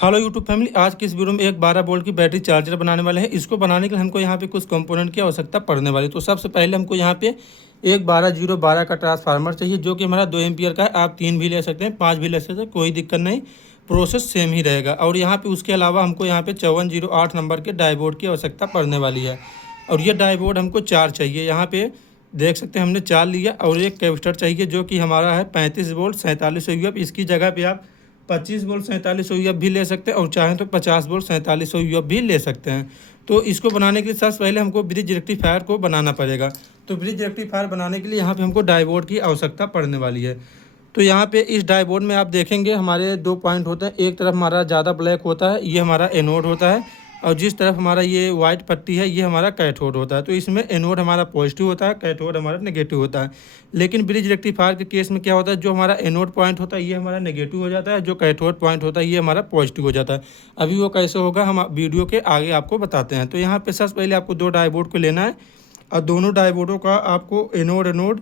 Hello YouTube family, आज की इस वीडियो में एक 12 वोल्ट की बैटरी चार्जर बनाने वाले हैं। इसको बनाने के लिए हमको यहाँ पे कुछ कंपोनेंट की आवश्यकता पड़ने वाली है। तो सबसे पहले हमको यहाँ पे एक 12-0-12 का ट्रांसफार्मर चाहिए, जो कि हमारा 2 एम्पियर का है। आप 3 भी ले सकते हैं, 5 भी ले सकते हैं, कोई दिक्कत नहीं, प्रोसेस सेम ही रहेगा। और यहाँ पे उसके अलावा हमको यहाँ पे 5408 नंबर के डाईबोर्ड की आवश्यकता पड़ने वाली है। और ये डाईबोर्ड हमको 4 चाहिए। यहाँ पे देख सकते हैं हमने 4 लिया। और एक कैपेसिटर चाहिए जो कि हमारा है 35 वोल्ट 4700 यूएफ। इसकी जगह पे आप 25 वोल्ट 4700 यूएफ भी ले सकते हैं, और चाहें तो 50 वोल्ट 4700 यूएफ भी ले सकते हैं। तो इसको बनाने के लिए सबसे पहले हमको ब्रिज रेक्टिफायर को बनाना पड़ेगा। तो ब्रिज रेक्टिफायर बनाने के लिए यहाँ पे हमको डायोड की आवश्यकता पड़ने वाली है। तो यहाँ पे इस डायोड में आप देखेंगे हमारे 2 पॉइंट होते हैं। एक तरफ हमारा ज़्यादा ब्लैक होता है, ये हमारा एनोड होता है, और जिस तरफ हमारा ये वाइट पट्टी है, ये हमारा कैथोड होता है। तो इसमें एनोड हमारा पॉजिटिव होता है, कैथोड हमारा नेगेटिव होता है। लेकिन ब्रिज रेक्टिफायर के केस में क्या होता है, जो हमारा एनोड पॉइंट होता है ये हमारा नेगेटिव हो जाता है, जो कैथोड पॉइंट होता है ये हमारा पॉजिटिव हो जाता है। अभी वो कैसे होगा हम वीडियो के आगे आपको बताते हैं। तो यहाँ पे सबसे पहले आपको 2 डायोड को लेना है, और दोनों डायोडों का आपको एनोड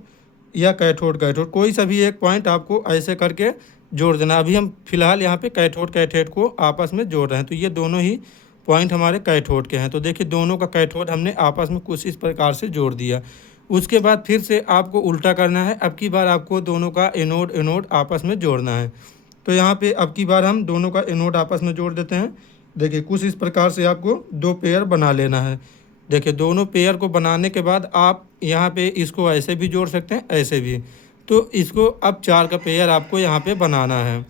या कैथोड कोई सा भी एक पॉइंट आपको ऐसे करके जोड़ देना। अभी हम फिलहाल यहाँ पे कैथोड को आपस में जोड़ रहे हैं। तो ये दोनों ही पॉइंट हमारे कैथोड के हैं। तो देखिए दोनों का कैथोड हमने आपस में कुछ इस प्रकार से जोड़ दिया। उसके बाद फिर से आपको उल्टा करना है। अब की बार आपको दोनों का एनोड आपस में जोड़ना है। तो यहाँ पे अब की बार हम दोनों का एनोड आपस में जोड़ देते हैं। देखिए कुछ इस प्रकार से आपको 2 पेयर बना लेना है। देखिए दोनों पेयर को बनाने के बाद आप यहाँ पे इसको ऐसे भी जोड़ सकते हैं, ऐसे भी। तो इसको अब 4 का पेयर आपको यहाँ पे बनाना है।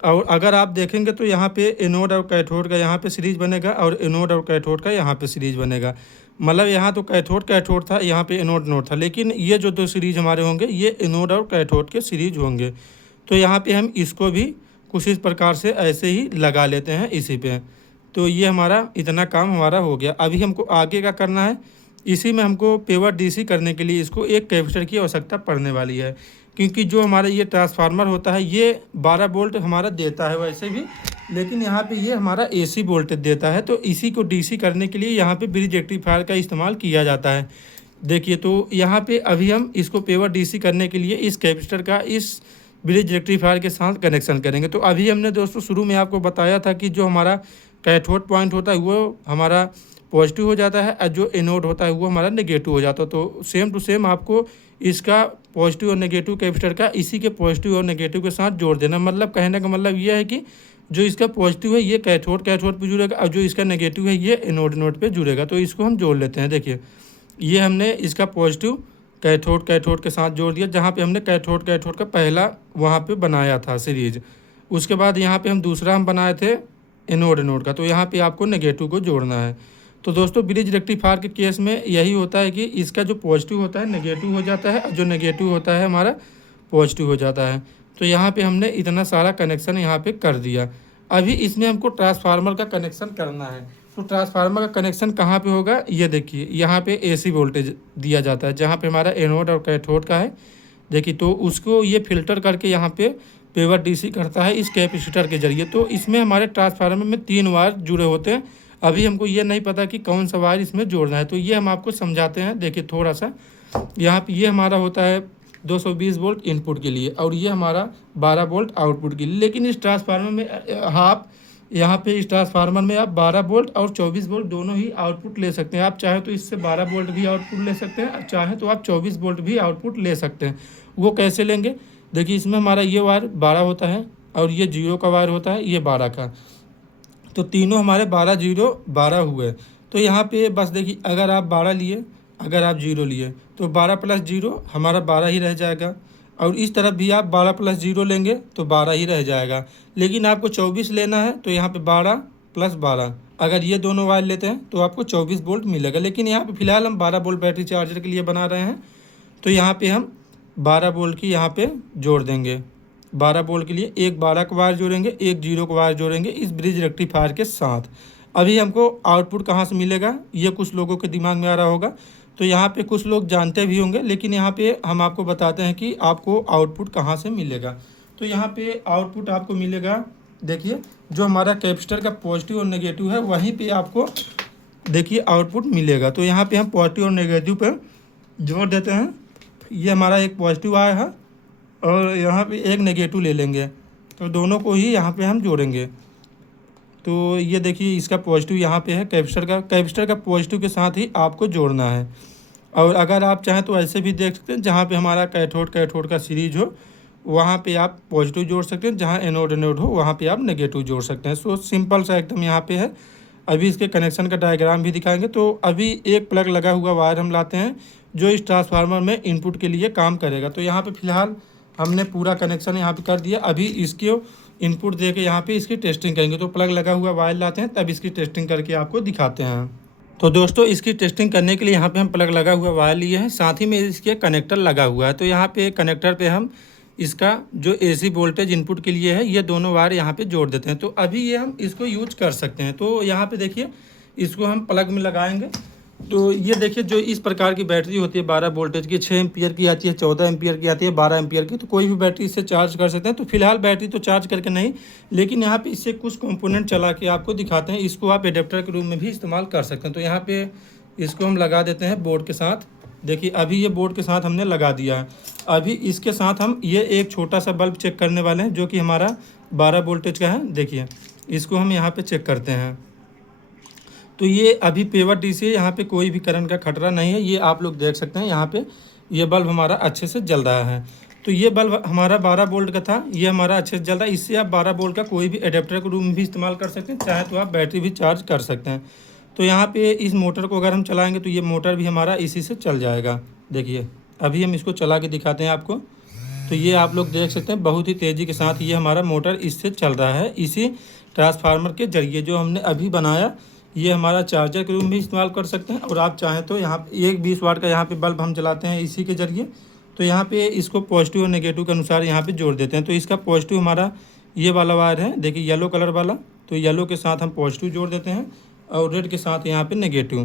और अगर आप देखेंगे तो यहाँ पे एनोड और कैथोड का यहाँ पे सीरीज बनेगा, और एनोड और कैथोड का यहाँ पे सीरीज बनेगा। मतलब यहाँ तो कैथोड था, यहाँ पे एनोड था, लेकिन ये जो 2 सीरीज हमारे होंगे ये एनोड और कैथोड के सीरीज होंगे। तो यहाँ पे हम इसको भी कुछ इस प्रकार से ऐसे ही लगा लेते हैं इसी पे। तो ये हमारा इतना काम हमारा हो गया। अभी हमको आगे क्या करना है, इसी में हमको पेवर डीसी करने के लिए इसको एक कैपेसिटर की आवश्यकता पड़ने वाली है। क्योंकि जो हमारा ये ट्रांसफार्मर होता है ये 12 वोल्ट हमारा देता है वैसे भी, लेकिन यहाँ पे ये हमारा एसी वोल्टेज देता है। तो इसी को डीसी करने के लिए यहाँ पे ब्रिज रेक्टिफायर का इस्तेमाल किया जाता है। देखिए तो यहाँ पे अभी हम इसको पेवर डीसी करने के लिए इस कैपेसिटर का इस ब्रिज रेक्टिफायर के साथ कनेक्शन करेंगे। तो अभी हमने दोस्तों शुरू में आपको बताया था कि जो हमारा कैथोड पॉइंट होता है वो हमारा पॉजिटिव हो जाता है, और जो एनोड होता है वो हमारा नेगेटिव हो जाता है। तो सेम टू सेम आपको इसका पॉजिटिव और नेगेटिव कैपेसिटर का इसी के पॉजिटिव और नेगेटिव के साथ जोड़ देना। मतलब कहने का मतलब ये है कि जो इसका पॉजिटिव है ये कैथोड पे जुड़ेगा, और जो इसका नेगेटिव है ये एनोड पे जुड़ेगा। तो इसको हम जोड़ लेते हैं। देखिए ये हमने इसका पॉजिटिव कैथोड के साथ जोड़ दिया, जहाँ पे हमने कैथोड का पहला वहाँ पे बनाया था सीरीज। उसके बाद यहाँ पे हम दूसरा हम बनाए थे एनोड का। तो यहाँ पे आपको नेगेटिव को जोड़ना है। तो दोस्तों ब्रिज रेक्टिफायर के केस में यही होता है कि इसका जो पॉजिटिव होता है नेगेटिव हो जाता है, और जो नेगेटिव होता है हमारा पॉजिटिव हो जाता है। तो यहाँ पे हमने इतना सारा कनेक्शन यहाँ पे कर दिया। अभी इसमें हमको ट्रांसफार्मर का कनेक्शन करना है। तो ट्रांसफार्मर का कनेक्शन कहाँ पे होगा, ये देखिए यहाँ पे एसी वोल्टेज दिया जाता है, जहाँ पे हमारा एनोड और कैथोड का है। देखिए तो उसको ये फिल्टर करके यहाँ पे पेवर डीसी करता है इस कैपेसिटर के जरिए। तो इसमें हमारे ट्रांसफार्मर में 3 वायर जुड़े होते हैं। अभी हमको ये नहीं पता कि कौन सा वायर इसमें जोड़ना है, तो ये हम आपको समझाते हैं। देखिए थोड़ा सा यहाँ पे ये हमारा होता है 220 वोल्ट इनपुट के लिए, और ये हमारा 12 वोल्ट आउटपुट के लिए। लेकिन इस ट्रांसफार्मर में आप यहाँ पे इस ट्रांसफार्मर में आप 12 वोल्ट और 24 वोल्ट दोनों ही आउटपुट ले सकते हैं। आप चाहे तो इससे 12 वोल्ट भी आउटपुट ले सकते हैं, चाहे तो आप 24 वोल्ट भी आउटपुट ले सकते हैं। वो कैसे लेंगे, देखिए इसमें हमारा ये वायर 12 होता है, और ये 0 का वायर होता है ये 12 का। तो तीनों हमारे 12 0 12 हुए। तो यहाँ पे बस देखिए अगर आप 12 लिए, अगर आप 0 लिए, तो 12 + 0 हमारा 12 ही रह जाएगा। और इस तरफ भी आप 12 + 0 लेंगे तो 12 ही रह जाएगा। लेकिन आपको 24 लेना है, तो यहाँ पे 12 + 12 अगर ये दोनों वायर लेते हैं तो आपको 24 वोल्ट मिलेगा। लेकिन यहाँ पे फिलहाल हम 12 वोल्ट बैटरी चार्जर के लिए बना रहे हैं। तो यहाँ पे हम 12 वोल्ट की यहाँ पे जोड़ देंगे। 12 वोल्ट के लिए एक 12 का वायर जोड़ेंगे, एक 0 का वायर जोड़ेंगे इस ब्रिज रेक्टिफायर के साथ। अभी हमको आउटपुट कहाँ से मिलेगा, ये कुछ लोगों के दिमाग में आ रहा होगा। तो यहाँ पे कुछ लोग जानते भी होंगे, लेकिन यहाँ पे हम आपको बताते हैं कि आपको आउटपुट कहाँ से मिलेगा। तो यहाँ पे आउटपुट आपको मिलेगा, देखिए जो हमारा कैपेसिटर का पॉजिटिव और नेगेटिव है वहीं पे आपको देखिए आउटपुट मिलेगा। तो यहाँ पे हम पॉजिटिव और नेगेटिव पे जोड़ देते हैं। ये हमारा एक पॉजिटिव आया है, और यहाँ पे एक नेगेटिव ले लेंगे। तो दोनों को ही यहाँ पे हम जोड़ेंगे। तो ये देखिए इसका पॉजिटिव यहाँ पे है कैपेसिटर का पॉजिटिव के साथ ही आपको जोड़ना है। और अगर आप चाहें तो ऐसे भी देख सकते हैं, जहाँ पे हमारा कैथोड का सीरीज हो वहाँ पे आप पॉजिटिव जोड़ सकते हैं, जहाँ एनोड हो वहाँ पे आप नेगेटिव जोड़ सकते हैं। सो सिंपल सा एकदम यहाँ पे है। अभी इसके कनेक्शन का डायग्राम भी दिखाएंगे। तो अभी एक प्लग लगा हुआ वायर हम लाते हैं जो इस ट्रांसफार्मर में इनपुट के लिए काम करेगा। तो यहाँ पे फिलहाल हमने पूरा कनेक्शन यहाँ पे कर दिया। अभी इसके इनपुट दे के यहाँ पे इसकी टेस्टिंग करेंगे। तो प्लग लगा हुआ वायर लाते हैं, तब इसकी टेस्टिंग करके आपको दिखाते हैं। तो दोस्तों इसकी टेस्टिंग करने के लिए यहाँ पे हम प्लग लगा हुआ वायर लिए हैं, साथ ही में इसके कनेक्टर लगा हुआ है। तो यहाँ पे कनेक्टर पे हम इसका जो एसी वोल्टेज इनपुट के लिए है ये दोनों वायर यहाँ पे जोड़ देते हैं। तो अभी ये हम इसको यूज कर सकते हैं। तो यहाँ पे देखिए इसको हम प्लग में लगाएंगे। तो ये देखिए जो इस प्रकार की बैटरी होती है 12 वोल्टेज की, 6 एम्पियर की आती है, 14 एम्पियर की आती है, 12 एम्पियर की। तो कोई भी बैटरी इससे चार्ज कर सकते हैं। तो फिलहाल बैटरी तो चार्ज करके नहीं, लेकिन यहाँ पे इससे कुछ कंपोनेंट चला के आपको दिखाते हैं। इसको आप एडेप्टर के रूप में भी इस्तेमाल कर सकते हैं। तो यहाँ पे इसको हम लगा देते हैं बोर्ड के साथ। देखिए अभी ये बोर्ड के साथ हमने लगा दिया है। अभी इसके साथ हम ये एक छोटा सा बल्ब चेक करने वाले हैं जो कि हमारा 12 वोल्टेज का है। देखिए इसको हम यहाँ पे चेक करते हैं। तो ये अभी पेवर डीसी है, यहाँ पे कोई भी करंट का खतरा नहीं है। ये आप लोग देख सकते हैं यहाँ पे ये बल्ब हमारा अच्छे से जल रहा है। तो ये बल्ब हमारा 12 वोल्ट का था, ये हमारा अच्छे से जल रहा है। इससे आप 12 वोल्ट का कोई भी एडेप्टर के रूप में भी इस्तेमाल कर सकते हैं, चाहे तो आप बैटरी भी चार्ज कर सकते हैं। तो यहाँ पे इस मोटर को अगर हम चलाएँगे तो ये मोटर भी हमारा इसी से चल जाएगा। देखिए अभी हम इसको चला के दिखाते हैं आपको। तो ये आप लोग देख सकते हैं बहुत ही तेज़ी के साथ ये हमारा मोटर इससे चल रहा है, इसी ट्रांसफार्मर के जरिए जो हमने अभी बनाया। ये हमारा चार्जर के रूप में भी इस्तेमाल कर सकते हैं। और आप चाहें तो यहाँ पे एक 20 वाट का यहाँ पे बल्ब हम जलाते हैं इसी के जरिए। तो यहाँ पे इसको पॉजिटिव और नेगेटिव के अनुसार यहाँ पे जोड़ देते हैं। तो इसका पॉजिटिव हमारा ये वाला वायर है, देखिए येलो कलर वाला। तो येलो के साथ हम पॉजिटिव जोड़ देते हैं और रेड के साथ यहाँ पे नेगेटिव।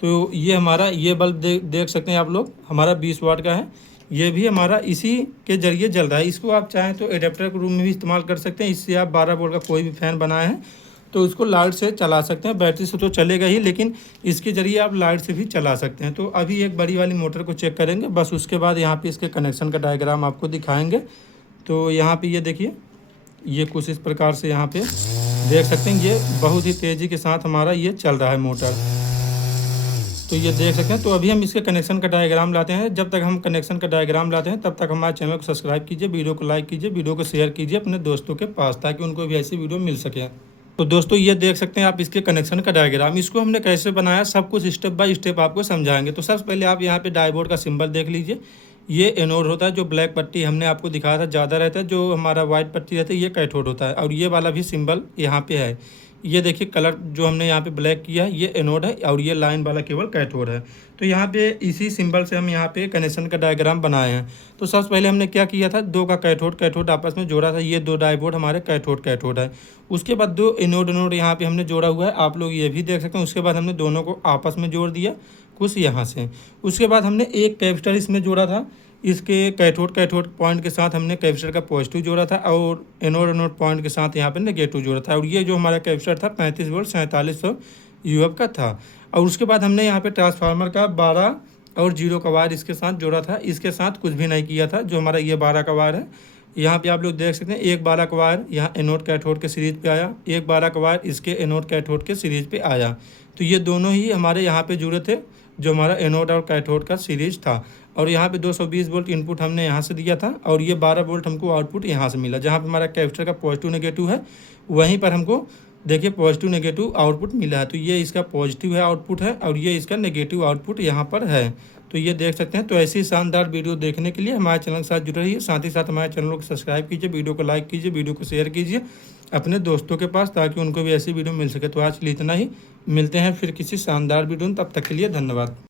तो ये हमारा ये बल्ब देख सकते हैं आप लोग, हमारा 20 वाट का है। ये भी हमारा इसी के जरिए जल रहा है। इसको आप चाहें तो एडेप्टर के रूप में भी इस्तेमाल कर सकते हैं। इससे आप 12 वोल्ट का कोई भी फ़ैन बनाए हैं तो उसको लाइट से चला सकते हैं। बैटरी से तो चलेगा ही, लेकिन इसके ज़रिए आप लाइट से भी चला सकते हैं। तो अभी एक बड़ी वाली मोटर को चेक करेंगे, बस उसके बाद यहाँ पे इसके कनेक्शन का डायग्राम आपको दिखाएंगे। तो यहाँ पे ये देखिए ये कुछ इस प्रकार से यहाँ पे देख सकते हैं, ये बहुत ही तेज़ी के साथ हमारा ये चल रहा है मोटर। तो ये देख सकते हैं। तो अभी हम इसके कनेक्शन का डायग्राम लाते हैं। जब तक हम कनेक्शन का डायग्राम लाते हैं तब तक हमारे चैनल को सब्सक्राइब कीजिए, वीडियो को लाइक कीजिए, वीडियो को शेयर कीजिए अपने दोस्तों के पास, ताकि उनको भी ऐसी वीडियो मिल सके। तो दोस्तों ये देख सकते हैं आप इसके कनेक्शन का डायग्राम। इसको हमने कैसे बनाया सब कुछ स्टेप बाय स्टेप आपको समझाएंगे। तो सबसे पहले आप यहाँ पे डायोड का सिंबल देख लीजिए। ये एनोड होता है, जो ब्लैक पट्टी हमने आपको दिखाया था ज़्यादा रहता है, जो हमारा वाइट पट्टी रहता है ये कैथोड होता है। और ये वाला भी सिंबल यहाँ पे है। ये देखिए कलर जो हमने यहाँ पे ब्लैक किया है ये एनोड है और ये लाइन वाला केवल कैथोड है। तो यहाँ पे इसी सिंबल से हम यहाँ पे कनेक्शन का डायग्राम बनाए हैं। तो सबसे पहले हमने क्या किया था, दो का कैथोड आपस में जोड़ा था। ये दो डायोड हमारे कैथोड है। उसके बाद दो एनोड यहाँ पे हमने जोड़ा हुआ है, आप लोग ये भी देख सकते हैं। उसके बाद हमने दोनों को आपस में जोड़ दिया कुछ यहाँ से। उसके बाद हमने एक कैपेसिटर इसमें जोड़ा था। इसके कैथोड पॉइंट के साथ हमने कैपेसिटर का पॉजिटिव जोड़ा था और एनोड पॉइंट के साथ यहाँ पे नेगेटिव जोड़ा था। और ये जो हमारा कैपेसिटर था 35 वोल्ट 4700 यूएफ का था। और उसके बाद हमने यहाँ पे ट्रांसफार्मर का 12 और 0 का वायर इसके साथ जोड़ा था। इसके साथ कुछ भी नहीं किया था। जो हमारा ये 12 का वायर है, यहाँ पे आप लोग देख सकते हैं एक 12 का वायर यहाँ एनोड कैथोड के सीरीज पे आया, एक 12 का वायर इसके एनोड कैथोड के सीरीज पे आया। तो ये दोनों ही हमारे यहाँ पे जुड़े थे, जो हमारा एनोड और कैथोड का सीरीज था। और यहाँ पे 220 वोल्ट इनपुट हमने यहाँ से दिया था और ये 12 वोल्ट हमको आउटपुट यहाँ से मिला। जहाँ पे हमारा कैपेसिटर का पॉजिटिव नेगेटिव है वहीं पर हमको देखिए पॉजिटिव नेगेटिव आउटपुट मिला है। तो ये इसका पॉजिटिव है आउटपुट है और ये इसका नेगेटिव आउटपुट यहाँ पर है। तो ये देख सकते हैं। तो ऐसी शानदार वीडियो देखने के लिए हमारे चैनल के साथ जुड़े रहिए। साथ ही साथ हमारे चैनल को सब्सक्राइब कीजिए, वीडियो को लाइक कीजिए, वीडियो को शेयर कीजिए अपने दोस्तों के पास, ताकि उनको भी ऐसी वीडियो मिल सके। तो आज के लिए इतना ही, मिलते हैं फिर किसी शानदार वीडियो में। तब तक के लिए धन्यवाद।